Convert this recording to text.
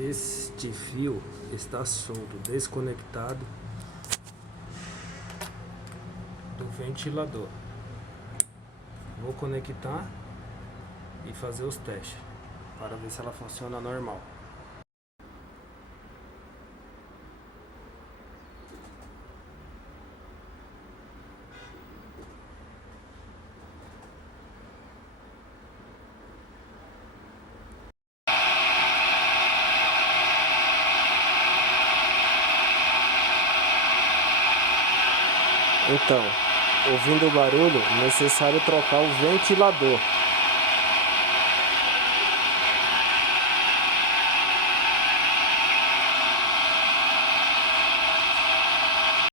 Este fio está solto, desconectado do ventilador. Vou conectar e fazer os testes para ver se ela funciona normal. Então, ouvindo o barulho, necessário trocar o ventilador.